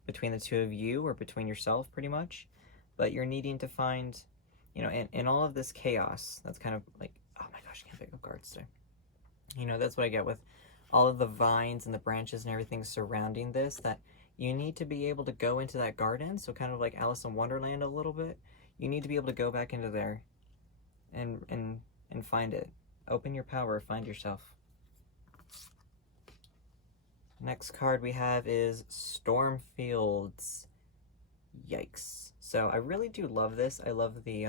between the 2 of you, or between yourself, pretty much. But you're needing to find, in all of this chaos, that's kind of like, oh my gosh, I can't pick up cards today. That's what I get with all of the vines and the branches and everything surrounding this, that you need to be able to go into that garden. So kind of like Alice in Wonderland a little bit. You need to be able to go back into there and and find it. Open your power, find yourself. Next card we have is Stormfields. Yikes. So I really do love this. I love the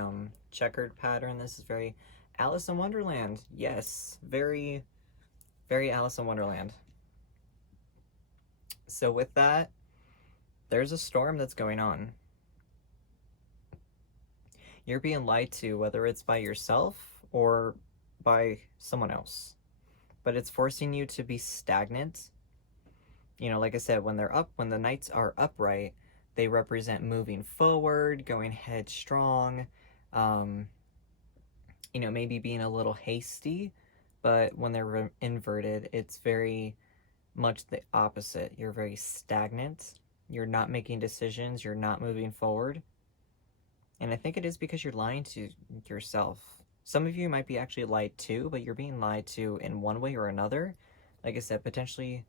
checkered pattern. This is very Alice in Wonderland. Yes, very, very Alice in Wonderland. So with that, there's a storm that's going on. You're being lied to, whether it's by yourself or by someone else. But it's forcing you to be stagnant. You know, like I said, when the knights are upright, they represent moving forward, going headstrong, you know, maybe being a little hasty. But when they're inverted, it's very much the opposite. You're very stagnant. You're not making decisions. You're not moving forward. And I think it is because you're lying to yourself. Some of you might be actually lied to, but you're being lied to in one way or another. Like I said, potentially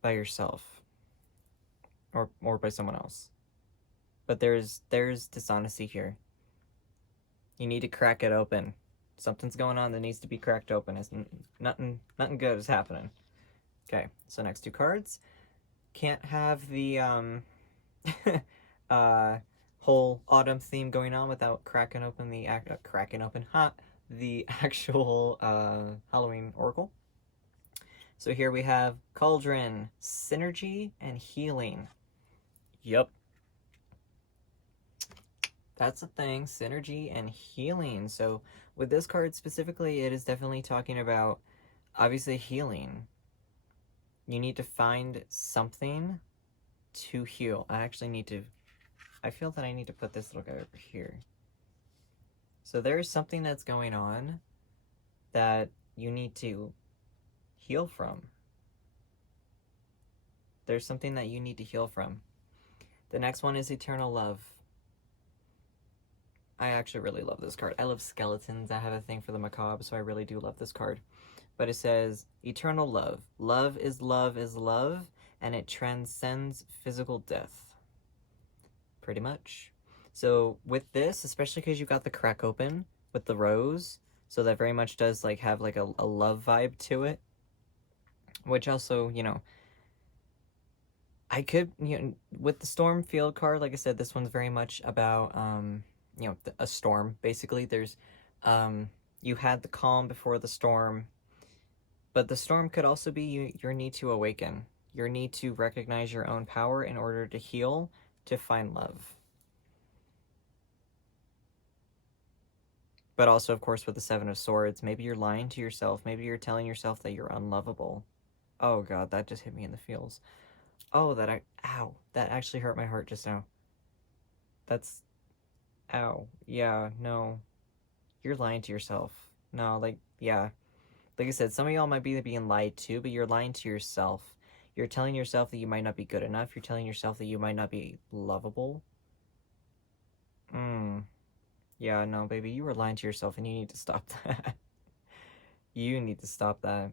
by yourself or by someone else. But there's dishonesty here. You need to crack it open. Something's going on that needs to be cracked open. It's nothing good is happening. Okay, so next two cards. Can't have the whole autumn theme going on without cracking open the actual Halloween oracle. So here we have Cauldron, Synergy, and Healing. Yep. That's the thing, synergy and healing. So with this card specifically, it is definitely talking about, obviously, healing. You need to find something to heal. I feel that I need to put this little guy over here. So there's something that's going on that you need to heal from. There's something that you need to heal from. The next one is Eternal Love. I actually really love this card. I love skeletons. I have a thing for the macabre, so I really do love this card. But it says, Eternal Love. Love is love is love, and it transcends physical death. Pretty much. So with this, especially because you got the crack open with the rose, so that very much does like have like a love vibe to it. Which also, you know, I could, you know, with the Stormfield card, like I said, this one's very much about, you know, a storm. Basically, there's, you had the calm before the storm, but the storm could also be your need to awaken, your need to recognize your own power in order to heal, to find love. But also, of course, with the Seven of Swords, maybe you're lying to yourself. Maybe you're telling yourself that you're unlovable. Oh God, that just hit me in the feels. Oh, ow, that actually hurt my heart just now. That's, ow, yeah, no. You're lying to yourself. No, like, yeah. Like I said, some of y'all might be being lied to, but you're lying to yourself. You're telling yourself that you might not be good enough. You're telling yourself that you might not be lovable. Yeah, no, baby, you were lying to yourself and you need to stop that. You need to stop that.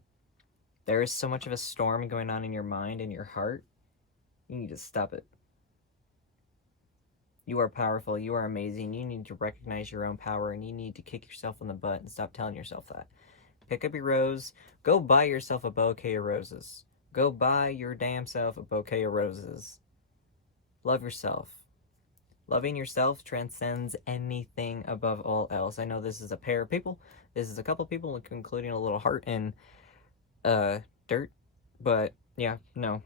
There is so much of a storm going on in your mind and your heart. You need to stop it. You are powerful. You are amazing. You need to recognize your own power, and you need to kick yourself in the butt and stop telling yourself that. Pick up your rose. Go buy yourself a bouquet of roses. Go buy your damn self a bouquet of roses. Love yourself. Loving yourself transcends anything above all else. I know this is a pair of people. This is a couple people, including a little heart and dirt. But yeah, no.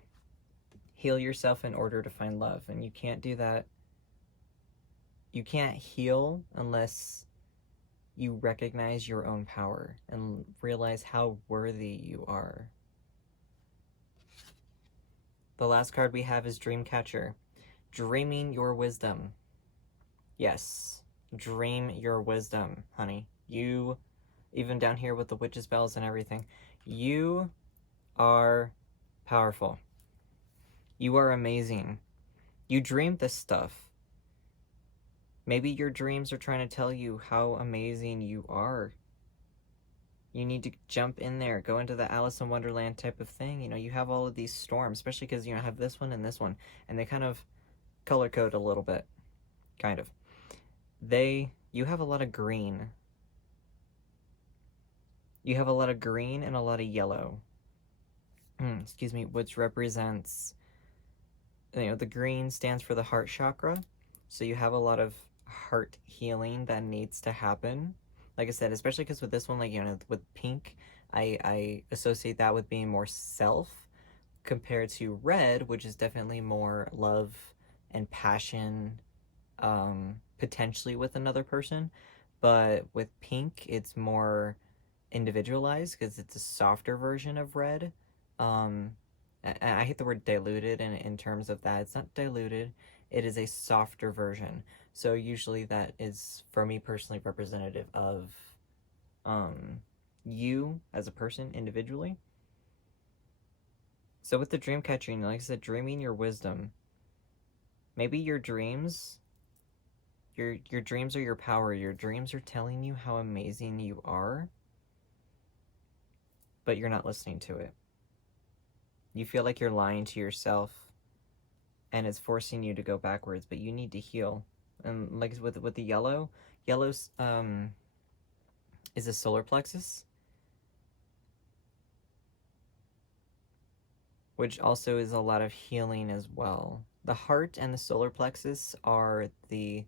Heal yourself in order to find love. And you can't do that. You can't heal unless you recognize your own power and realize how worthy you are. The last card we have is Dreamcatcher. Dreaming your wisdom. Yes. Dream your wisdom, honey. You, even down here with the witch's bells and everything, you are powerful. You are amazing. You dreamed this stuff. Maybe your dreams are trying to tell you how amazing you are. You need to jump in there, go into the Alice in Wonderland type of thing. You know, you have all of these storms, especially because, you know, I have this one and this one, and they kind of color code a little bit, kind of. You have a lot of green. You have a lot of green and a lot of yellow. Excuse me, which represents, the green stands for the heart chakra. So you have a lot of heart healing that needs to happen. Like I said, especially because with this one, like, with pink, I associate that with being more self compared to red, which is definitely more love and passion, potentially with another person. But with pink, it's more individualized because it's a softer version of red. Um, I hate the word diluted in terms of that. It's not diluted, it is a softer version. So usually that is, for me personally, representative of you as a person individually. So with the dream catching, like I said, dreaming your wisdom. Maybe your dreams, your dreams are your power. Your dreams are telling you how amazing you are, but you're not listening to it. You feel like you're lying to yourself and it's forcing you to go backwards, but you need to heal. And like with the yellow's is a solar plexus, which also is a lot of healing as well. The heart and the solar plexus are the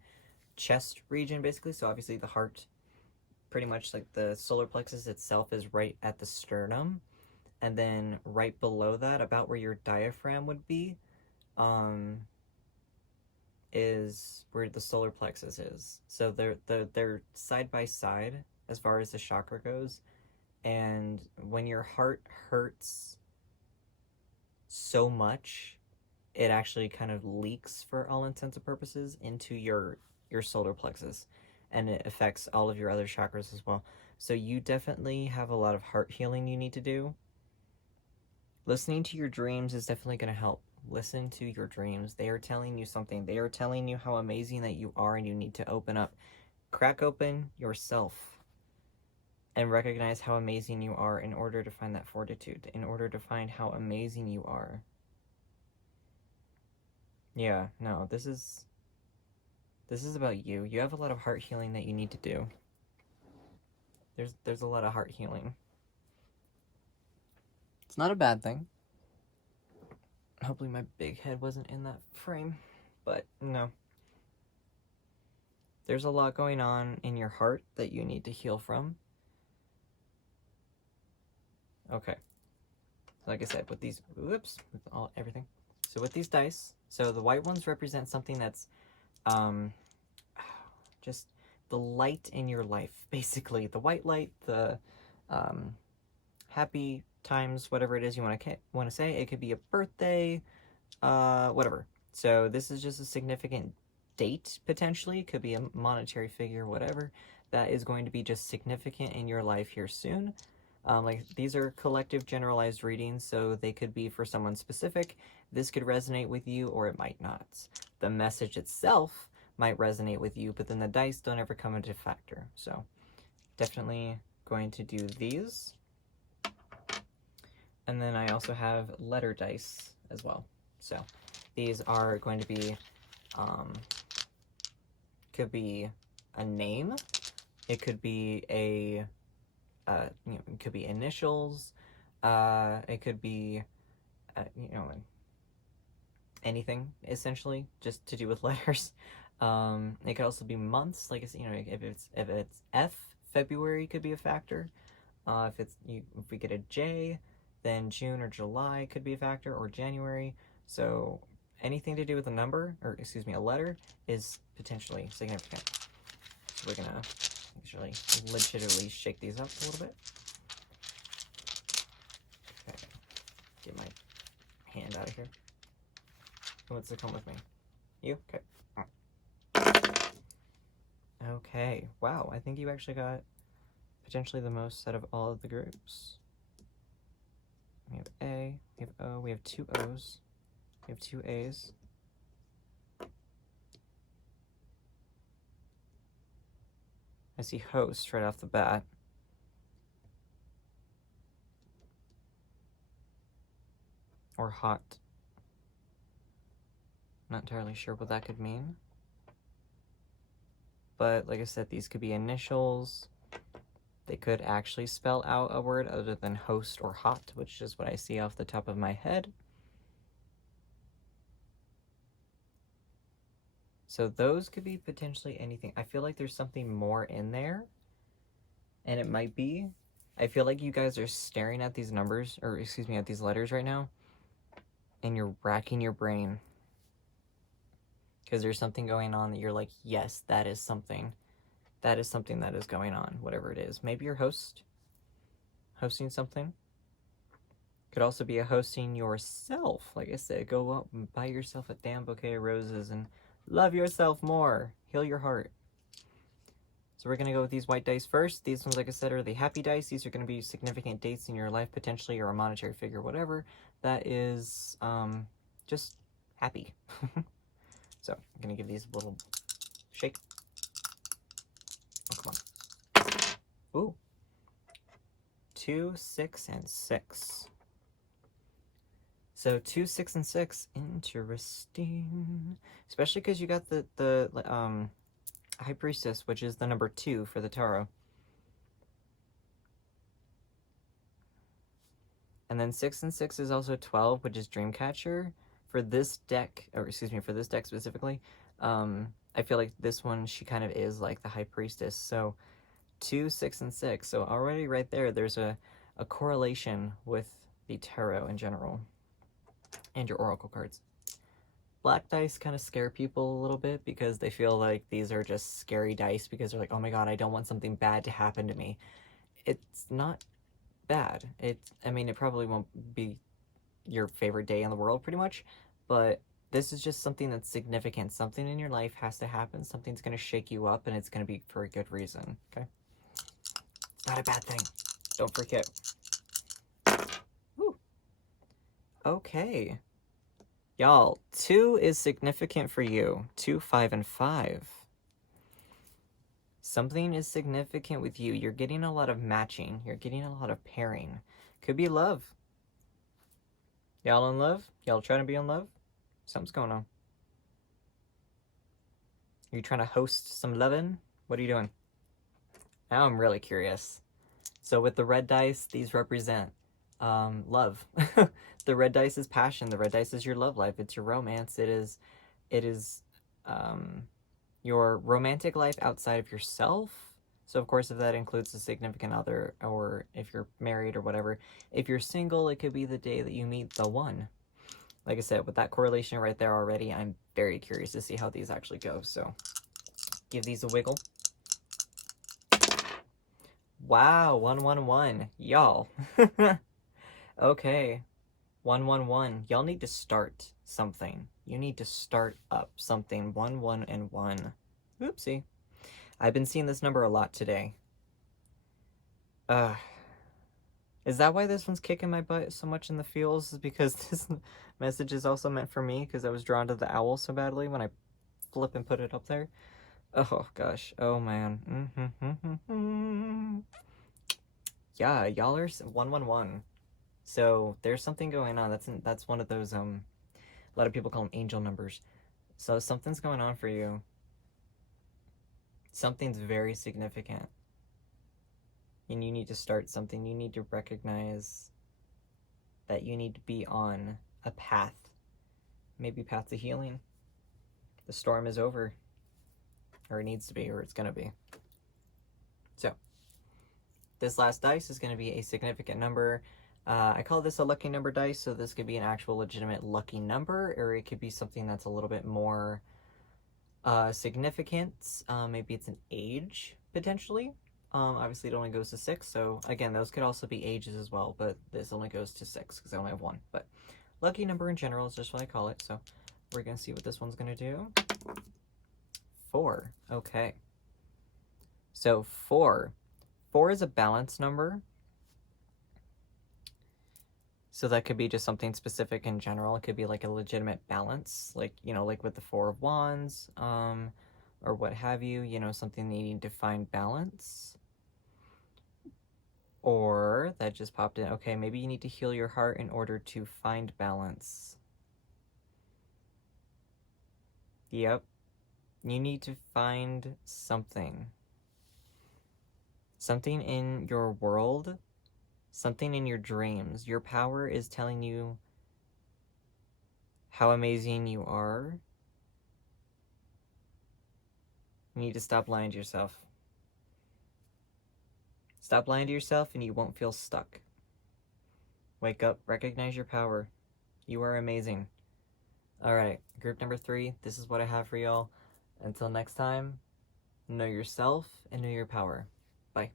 chest region basically, so obviously the heart, pretty much like the solar plexus itself, is right at the sternum, and then right below that, about where your diaphragm would be, is where the solar plexus is. So they're side by side as far as the chakra goes. And when your heart hurts so much, it actually kind of leaks, for all intents and purposes, into your solar plexus, and it affects all of your other chakras as well. So you definitely have a lot of heart healing you need to do. Listening to your dreams is definitely going to help. Listen to your dreams. They are telling you something. They are telling you how amazing that you are, and you need to open up. Crack open yourself and recognize how amazing you are in order to find that fortitude, in order to find how amazing you are. Yeah, no, this is about you. You have a lot of heart healing that you need to do. There's a lot of heart healing. It's not a bad thing. Hopefully my big head wasn't in that frame, but no. There's a lot going on in your heart that you need to heal from. Okay. Like I said, with these, whoops, with everything. So with these dice, so the white ones represent something that's, just the light in your life, basically. The white light, the, happy times, whatever it is you want to say. It could be a birthday, whatever. So this is just a significant date, potentially. It could be a monetary figure, whatever, that is going to be just significant in your life here soon. Like, these are collective generalized readings, so they could be for someone specific. This could resonate with you, or it might not. The message itself might resonate with you, but then the dice don't ever come into factor. So definitely going to do these. And then I also have letter dice as well. So these are going to be, could be a name. It could be a, it could be initials. It could be, anything, essentially, just to do with letters. It could also be months. Like, if it's F, February could be a factor. If we get a J, then June or July could be a factor, or January. So anything to do with a number, or excuse me, a letter, is potentially significant. So we're gonna actually legitimately shake these up a little bit. Okay, get my hand out of here. Who wants to come with me? You? Okay. Okay, wow, I think you actually got potentially the most out of all of the groups. We have A, we have O, we have 2 O's, we have 2 A's. I see host right off the bat. Or hot. Not entirely sure what that could mean. But like I said, these could be initials. They could actually spell out a word other than host or hot, which is what I see off the top of my head. So those could be potentially anything. I feel like there's something more in there, and it might be. I feel like you guys are staring at these numbers, or excuse me, at these letters right now, and you're racking your brain. Because there's something going on that you're like, yes, that is something. That is something that is going on, whatever it is. Maybe you're hosting something. Could also be a hosting yourself. Like I said, go out and buy yourself a damn bouquet of roses and love yourself more. Heal your heart. So we're going to go with these white dice first. These ones, like I said, are the happy dice. These are going to be significant dates in your life, potentially, or a monetary figure, whatever. That is just happy. So I'm going to give these a little shake. Oh, come on. Ooh. 2, 6, and 6. So 2, 6, and 6. Interesting. Especially because you got the High Priestess, which is the number 2 for the tarot. And then 6 and 6 is also 12, which is Dreamcatcher. For this deck, or excuse me, for this deck specifically, I feel like this one, she kind of is like the High Priestess. So 2, 6, and 6. So already right there, there's a correlation with the tarot in general and your oracle cards. Black dice kind of scare people a little bit because they feel like these are just scary dice because they're like, oh my god, I don't want something bad to happen to me. It's not bad. I mean, it probably won't be your favorite day in the world pretty much, but this is just something that's significant. Something in your life has to happen. Something's going to shake you up, and it's going to be for a good reason, okay? It's not a bad thing. Don't forget. Woo. Okay. Y'all, 2 is significant for you. 2, 5, and 5. Something is significant with you. You're getting a lot of matching. You're getting a lot of pairing. Could be love. Y'all in love? Y'all trying to be in love? Something's going on. Are you trying to host some lovin'? What are you doing? Now I'm really curious. So with the red dice, these represent love. The red dice is passion. The red dice is your love life. It's your romance. It is your romantic life outside of yourself. So of course, if that includes a significant other, or if you're married or whatever, if you're single, it could be the day that you meet the one. Like I said, with that correlation right there already, I'm very curious to see how these actually go. So give these a wiggle. Wow, 111. Y'all. Okay. 111. Y'all need to start something. You need to start up something. 1, 1, and 1. Oopsie. I've been seeing this number a lot today. Is that why this one's kicking my butt so much in the feels? Is because this message is also meant for me because I was drawn to the owl so badly when I flip and put it up there. Oh gosh. Oh man. Yeah, y'all are 111. So there's something going on. That's one of those a lot of people call them angel numbers. So something's going on for you. Something's very significant. And you need to start something. You need to recognize that you need to be on a path. Maybe path to healing. The storm is over. Or it needs to be, or it's going to be. So, this last dice is going to be a significant number. I call this a lucky number dice, so this could be an actual legitimate lucky number, or it could be something that's a little bit more significant. Maybe it's an age, potentially. Obviously it only goes to 6, so again, those could also be ages as well, but this only goes to 6 because I only have 1. But lucky number in general is just what I call it, so we're going to see what this one's going to do. 4. Okay. So 4. 4 is a balance number. So that could be just something specific in general. It could be like a legitimate balance, like, you know, like with the 4 of Wands, or what have you, you know, something needing to find balance. Or that just popped in. Okay, maybe you need to heal your heart in order to find balance. Yep. You need to find something. Something in your world, something in your dreams. Your power is telling you how amazing you are. You need to stop lying to yourself. Stop lying to yourself and you won't feel stuck. Wake up, recognize your power. You are amazing. Alright, group number 3, this is what I have for y'all. Until next time, know yourself and know your power. Bye.